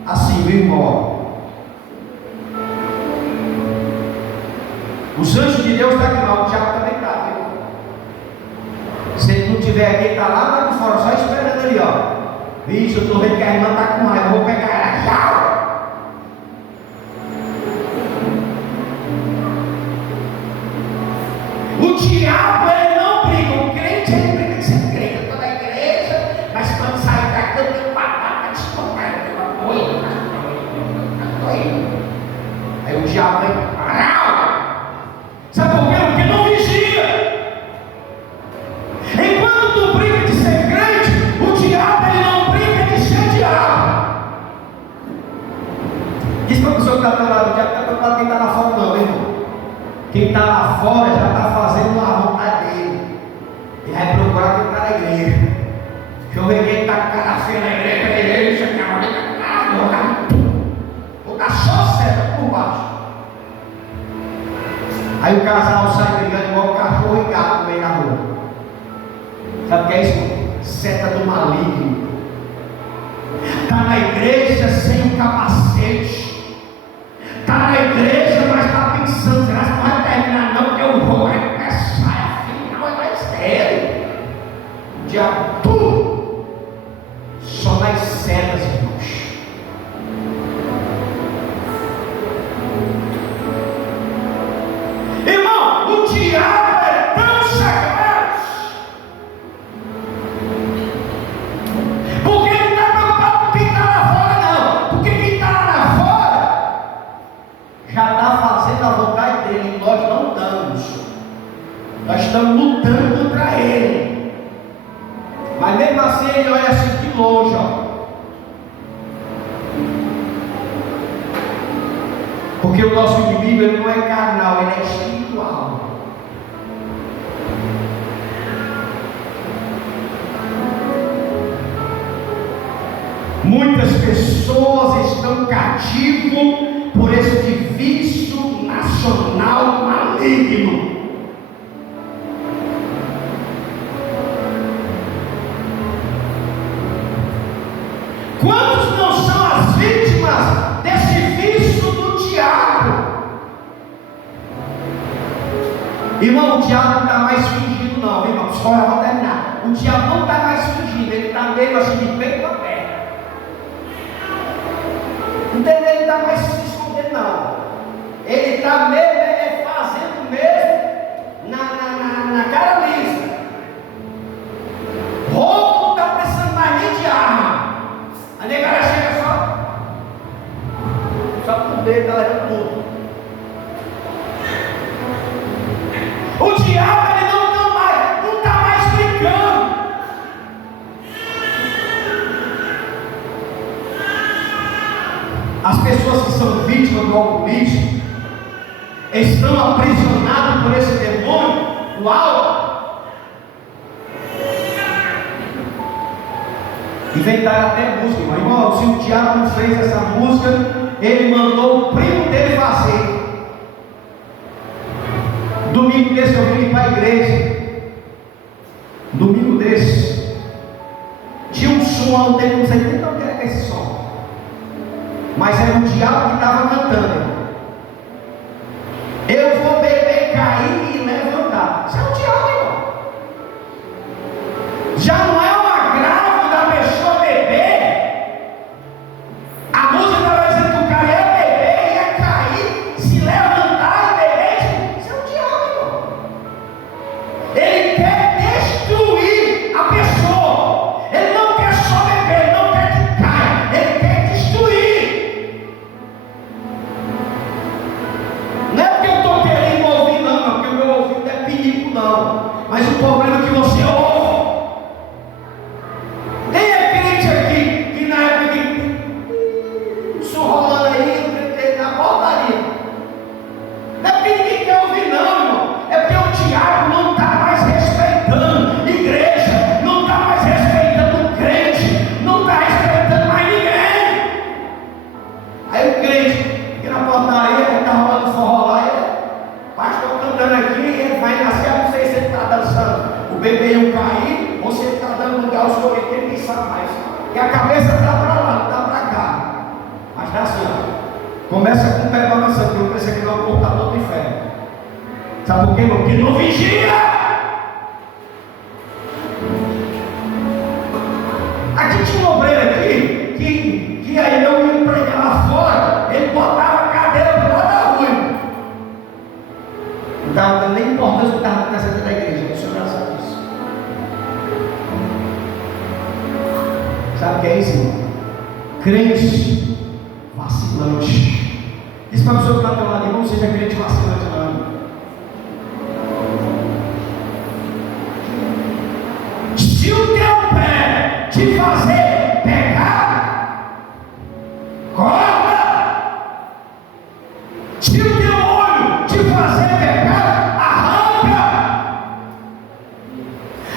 assim, viu, irmão? Os anjos de Deus estão aqui lá, o diabo também está, viu? Se ele não estiver aqui, ele está lá de fora, só esperando ali, ó. Vixe, eu estou vendo que a irmã está com raiva, eu vou pegar ela. Tchau! O diabo, ele não briga. O crente, ele briga de ser crente. Eu estou na igreja, mas quando sai daqui, eu tenho batata de escolar, eu tenho uma coisa. Aí o diabo vem, sabe por quê? Porque não vigia. Enquanto tu briga de ser crente, o diabo, ele não briga de ser diabo. Diz para a pessoa que está do lado: o diabo está preocupado quem está lá fora, não, irmão. Quem está lá fora já está fazendo a vontade dele. Ele vai procurar quem está na igreja. Deixa eu ver quem está com cara feia na igreja. Vou dar só certo por baixo. Aí o casal sai brigando igual cachorro e gato no meio da rua. Sabe o que é isso? Seta do maligno. Está na igreja sem o capacete. Está na igreja, mas está pensando: será que não vai terminar não? Porque eu vou começar, afinal é mais dele. O diabo só nas setas, irmãos. Irmão, o diabo é tão sagaz, porque ele não está preocupado com quem está lá fora, não. Porque quem está lá fora já está fazendo a vontade dele, e nós não estamos. Nós estamos lutando contra ele. Mas mesmo assim ele olha assim de longe, ó. Porque o nosso inimigo, ele não é carnal, ele é espiritual. muitas pessoas estão cativas por este vício nacional maligno. Quantos não são as vítimas desse vício do diabo? Irmão, o diabo não está mais fingindo não, irmão, só eu vou terminar. O diabo não está mais fingindo, ele está meio assim de peito aberto. Não ele está mais se escondendo não. Ele está mesmo fazendo mesmo na cara lisa. Roubo não está precisando mais nem de arma. A negada chega só por dentro, está levando tudo. O diabo ele não está mais brincando. As pessoas que são vítimas do alcoolismo estão aprisionadas por esse demônio do álcool. Inventaram até música, irmão. Se o diabo não fez essa música, ele mandou o primo dele fazer. Domingo desse eu vim para a igreja. Domingo desse tinha um som ao tempo, não sei nem o que era esse som, mas era o diabo que estava cantando. Eu vou beber, cair e levantar. Isso é o diabo, irmão. Já não é um agravo da pessoa beber. A música estava dizendo que o cara ia beber, ia cair, se levantar e beber. Isso é o diabo, irmão. Ele quer destruir a pessoa. Ele não quer só beber, ele não quer que caia, ele quer destruir. Não é porque eu estou querendo ouvir, não, porque o meu ouvido é perigo, não. Mas o problema é que você ouve. Tem crente aqui que na época que isso rolando aí, na portaria. Não é porque ninguém quer ouvir, não, irmão. É porque o diabo não está mais respeitando igreja, não está mais respeitando crente, não está respeitando mais ninguém. Aí o crente, que na portaria, está rolando forró lá, pastor cantando aqui, ele vai nascer, não sei se ele está dançando o bebê ia cair, ou se ele está dando lugar aos correteiros, ninguém sabe mais. E a cabeça está para lá, não está para cá. Mas está assim, ó. Começa com o pé balançando, que eu pensei que não é o computador do inferno. Sabe por quê, irmão? Porque não vigia. Aqui tinha um obreiro aqui, que aí eu ia pregar lá fora, ele botava a cadeira do lado da rua. Não estava dando nem importância que estava acontecendo da igreja, o senhor já sabe disso. Sabe o que é isso, irmão? Crente vacilante. Diz para a pessoa que está do teu lado, não seja crente vacilante, não. Se o teu pé te fazer pecar, corta. Se o teu olho te fazer pecar, arranca.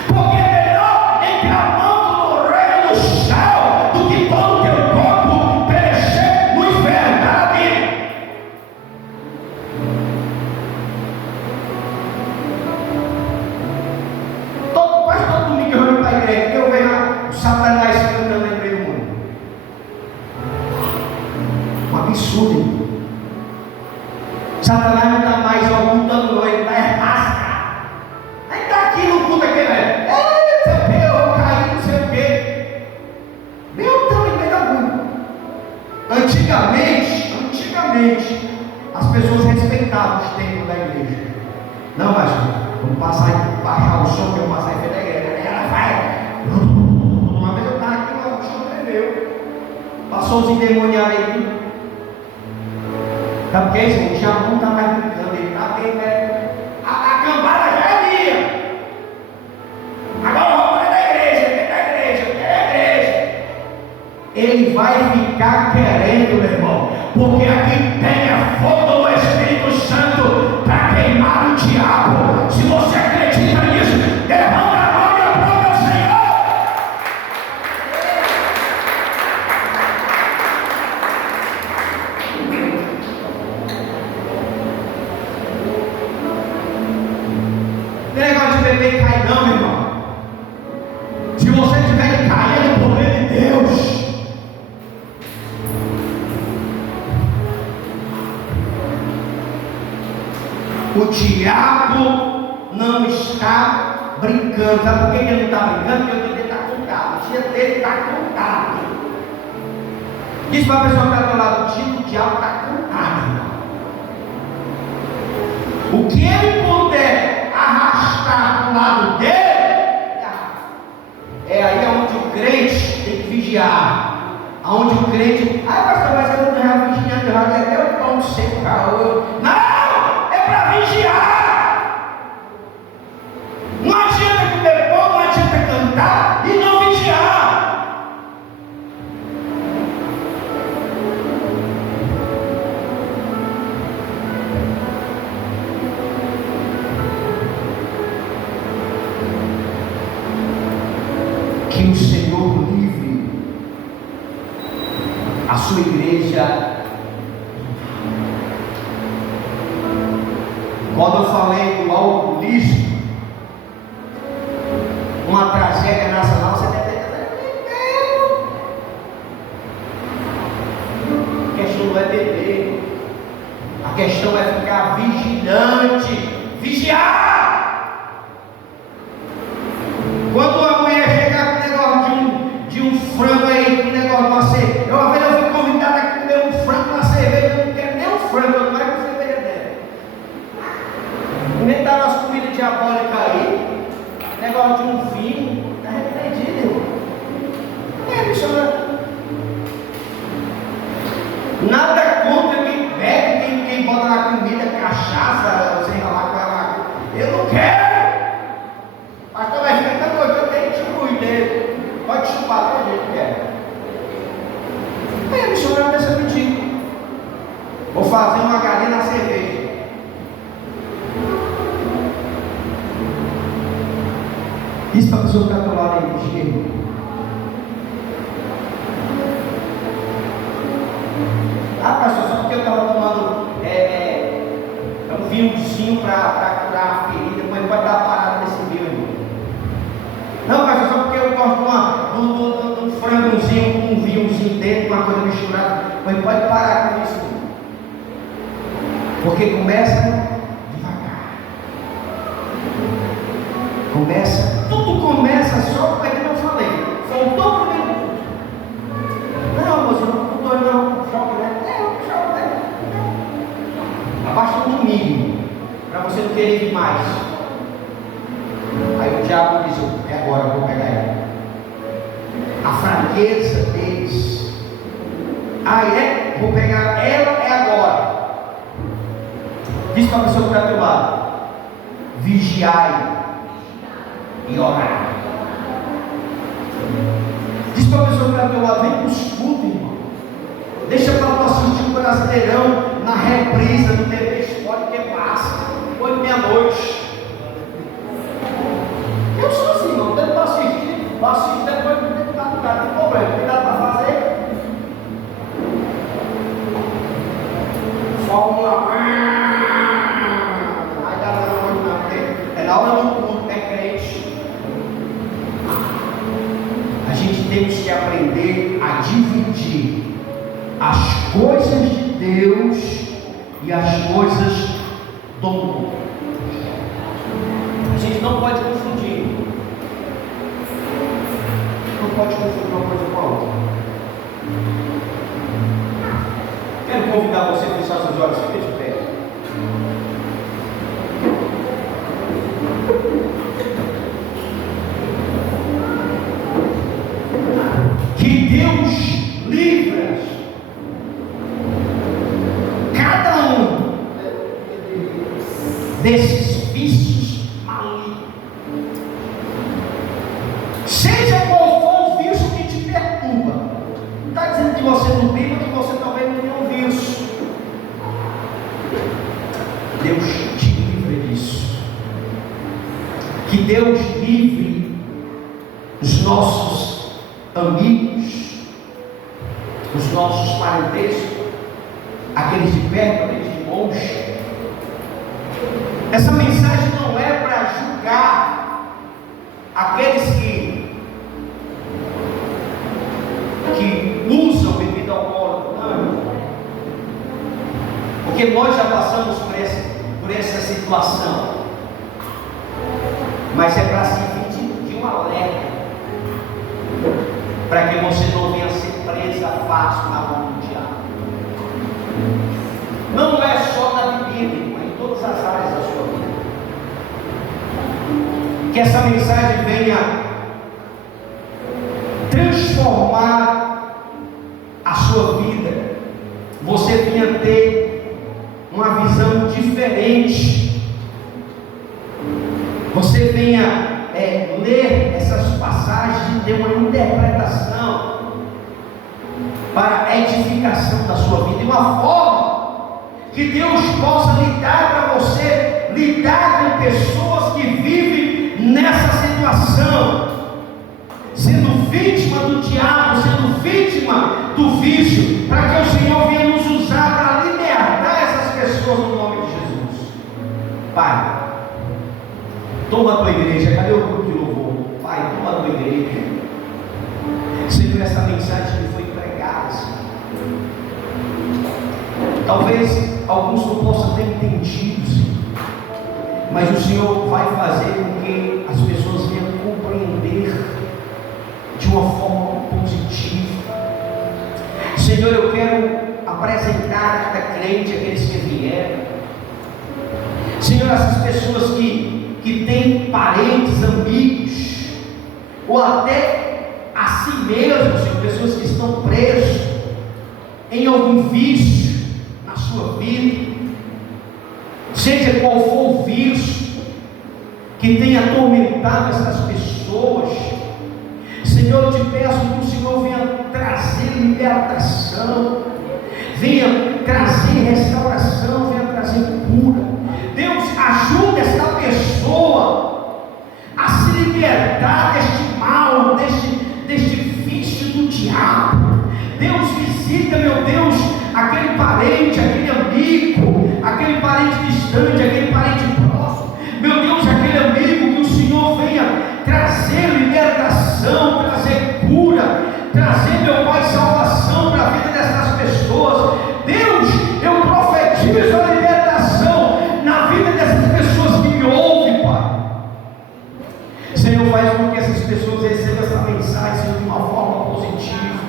Porque é melhor entrar a mão do reino do céu do que todo o teu corpo perecer no inferno. Quase todo domingo eu venho para a igreja, eu vejo o Satanás cantando no meio do mundo. Um absurdo, irmão. Satanás não está mais ocultando, não, ele está rasgado. Aí está aqui no culto aquele velho. Eu caí, não sei o quê. Meu Deus, meio da rua. Antigamente, as pessoas respeitavam os templos da igreja. Não, mas vamos passar aí, baixar o som que eu passar em frente da igreja. Aí ela vai. Uma vez eu estava aqui, o som tremeu. Passou os endemoniados aí. Sabe o que é isso? O diabo não está mais brincando, ele está bem, né? A cambada já é minha. Agora vamos para a igreja. Ele vai ficar querendo, meu irmão, porque aqui tem a fogo do Espírito Santo para queimar o diabo. Se você acredita nisso, levanta a mão e aplauda o Senhor. beber e cair, não, meu irmão. Se você tiver que cair, é no poder de Deus. O diabo não está brincando. Sabe por que ele não está brincando? Porque o dia dele está contado. O dia dele está contado. Diz para a pessoa que está do lado: o diabo está contado, irmão. O que ele puder arrastar do lado dele, é aí onde o crente tem que vigiar. Aonde o crente, pastor, mas eu não estava vigiando, eu até o pão seco, não, é para vigiar. Não adianta comer pão, não adianta cantar e não vigiar. Que o Senhor livre a sua igreja. Quando eu falei do alcoolismo, uma tragédia nacional, você deve ter dito: a questão não é beber, a questão é ficar vigilante, vigiar. Quando a mulher chega com o negócio de um frango aí, com o negócio de uma cerveja, uma vez eu fui convidado a comer um frango na cerveja, eu não quero nem um frango, eu não quero com cerveja dela. Inventar nas comidas diabólicas aí, negócio de um vinho, está repreendido, irmão. Nada contra quem bebe, quem bota na comida, cachaça, você enrolar com ela. Eu não quero. Pastor, vai ficar tão doido, eu tenho que te dele. Pode chupar do jeito que quer. Aí a missionária dessa mentira. Vou fazer uma galinha na cerveja. Diz para a pessoa que está do lado aí, vigia. Pastor, só porque eu estava tomando um vinhozinho para curar a ferida, mas pode dar parada nesse vinho, irmão. Não, pastor, só porque eu gosto de um frangozinho com um vinhozinho dentro, uma coisa misturada, mas pode parar com isso, irmão. Porque começa devagar. Tudo começa só como é que eu falei. Faltou o primeiro ponto. Não, moço, não estou não, joga, né? Joga, né? Abaixa um mínimo, para você não querer ir mais. Aí o diabo diz: é agora, eu vou pegar ela. A fraqueza deles. Vou pegar ela, é agora. Diz para a pessoa que está do teu lado: vigiai e orar. Diz para a pessoa que está do teu lado: vem para os cultos, irmão. Deixa para tu assistir o Brasileirão na reprisa do TV Esporte, que passa 8 meia-noite. Eu sou assim, irmão. Tento para assistir, depois não tem nada, tem problema. Cuidado para fazer. Fórmula 1. É na hora do culto, é crente. A gente tem que aprender a dividir as coisas de Deus e as coisas do mundo. A gente não pode confundir. Não pode confundir uma coisa com a outra. Quero convidar você a fechar seus olhos, fique de pé. Que Deus livre cada um desses vícios malignos. Seja qual for o vício que te perturba. Não está dizendo que você não beba, que você talvez não tenha um vício. Deus te livre disso. Que Deus livre os nossos amigos, os nossos parentescos, aqueles de perto, aqueles de longe. Essa mensagem não é para julgar aqueles que usam bebida alcoólica, não, porque nós já passamos por essa situação, mas é para servir de um alerta, para que você não venha ser presa fácil na mão do diabo. Não é só na bebida, mas em todas as áreas da sua vida. Que essa mensagem venha transformar a sua vida, você venha ter uma visão diferente, você venha ler essas passagens e ter uma interpretação para a edificação da sua vida, de uma forma que Deus possa lidar para você, lidar com pessoas que vivem nessa situação, sendo vítima do diabo, sendo vítima do vício, para que o Senhor venha nos usar para libertar essas pessoas no nome de Jesus. Pai, toma a tua igreja. Cadê o grupo de louvor? Pai, toma a tua igreja. Senhor, essa mensagem que foi pregada, Senhor, talvez alguns não possam ter entendido, Senhor, mas o Senhor vai fazer com que as pessoas venham compreender de uma forma positiva. Senhor, eu quero apresentar a cada crente, aqueles que vieram, Senhor, essas pessoas que têm parentes, amigos, ou até a si mesmos, Senhor, pessoas que estão presas em algum vício na sua vida, seja qual for o vício que tenha atormentado essas pessoas. Senhor, eu te peço que o Senhor venha trazer libertação, venha trazer restauração, venha trazer cura. Deus, ajuda esta pessoa a se libertar deste mal, deste vício do diabo. Deus, visita, meu Deus, aquele parente, aquele amigo, aquele parente distante, aquele parente próximo. Meu Deus, aquele amigo, que o Senhor venha trazer libertação, trazer cura, trazer, meu Pai, salvação para a vida dessas pessoas. Deus, eu profetizo a libertação na vida dessas pessoas que me ouvem, Pai. Senhor, faz com que essas pessoas recebam essa mensagem, Senhor, de uma forma positiva.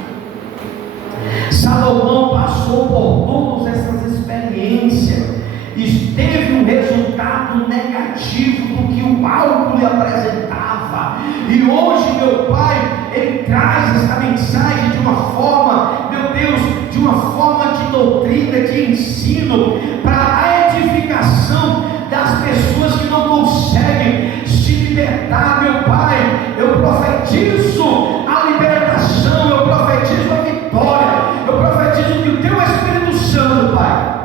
Salomão passou por todas essas experiências e teve um resultado negativo do que o álcool lhe apresentava. E hoje, meu Pai, ele traz essa mensagem de uma forma, meu Deus, de uma forma de doutrina, de ensino, para a edificação das pessoas que não conseguem se libertar. Meu Pai, eu profetizo a libertação, eu profetizo a vitória, eu profetizo que o Teu Espírito Santo, Pai,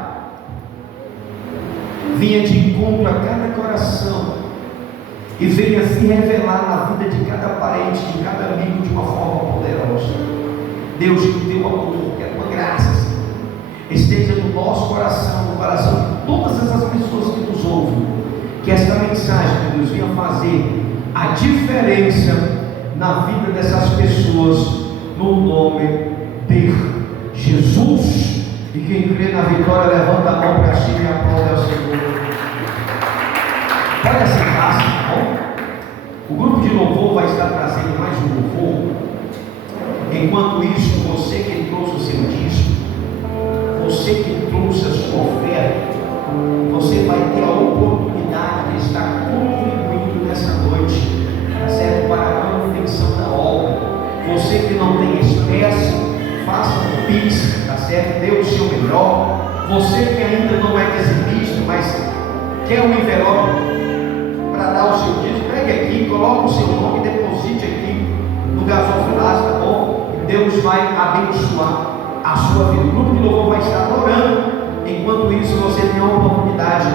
venha de encontro a cada coração e venha se revelar na vida de cada parente, de cada amigo, de uma forma poderosa. Deus, que o Teu amor, que a Tua graça esteja no nosso coração, no coração de todas essas pessoas que nos ouvem, que esta mensagem, Deus, venha fazer a diferença na vida dessas pessoas, no nome de Jesus. E quem crê na vitória, levanta a mão para cima e aplaude ao Senhor. Pode assentar-se, tá bom? O grupo de louvor vai estar trazendo mais um louvor. Enquanto isso, você que trouxe o seu disco, você que trouxe a sua oferta, você vai ter a oportunidade de estar contribuindo nessa noite, tá certo? Para a manutenção da obra. Você que não tem espécie, faça um pix, tá certo? Dê o seu melhor. Você que ainda não é dizimista, mas quer um envelope para dar o seu dízimo, pegue aqui, coloque o seu nome e deposite aqui no gasofilaço, tá bom? E Deus vai abençoar a sua vida. O grupo de louvor vai estar orando. Enquanto isso, você tem a oportunidade